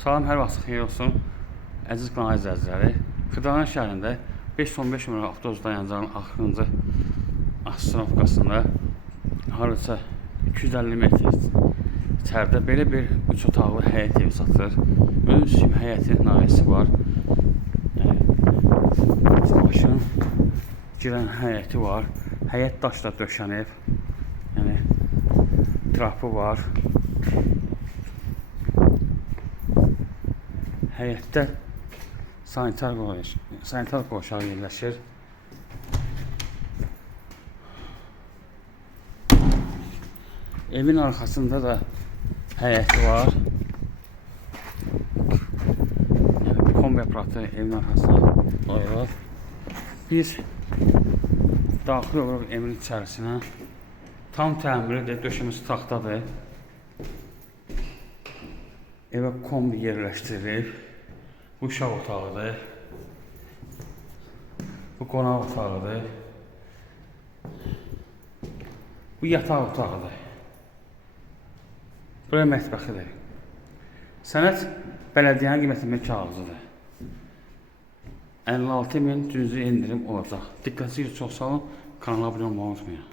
Salam, hər vaxt xeyir olsun. Əziz kanal izləyiciləri, Xırdalan şəhərində 515 nömrəli avtobus dayanacağının axırıncı astanovkasında hardasa 250 metr içəridə belə bir 3 otaqlı həyət evi satılır. Öz kimi həyətin nahiyəsi var. Maşın girən həyəti var. Həyət daşla döşənib. Yəni trapı var. Həyətdə sanitar qovşağı yerləşir. Evin arxasında da həyəti var. Yəni kombi aparatı evin arxasına qoyulur. Biz daxil oluruq evin içərisinə. Tam təmirlidir, döşəməsi taxtadır. Evə kombi yerləşdirilib. Bu uşaq otağıdır. Bu qonaq otağıdır. Bu yataq otağıdır. Buraya mətbəxidir. Sənəd bələdiyyənin qiymətləndirmə kağızıdır. 56.000 cüzi indirim olacaq. Diqqətinizi çox sağ olun. Kanala abunə olmayı unutmayın.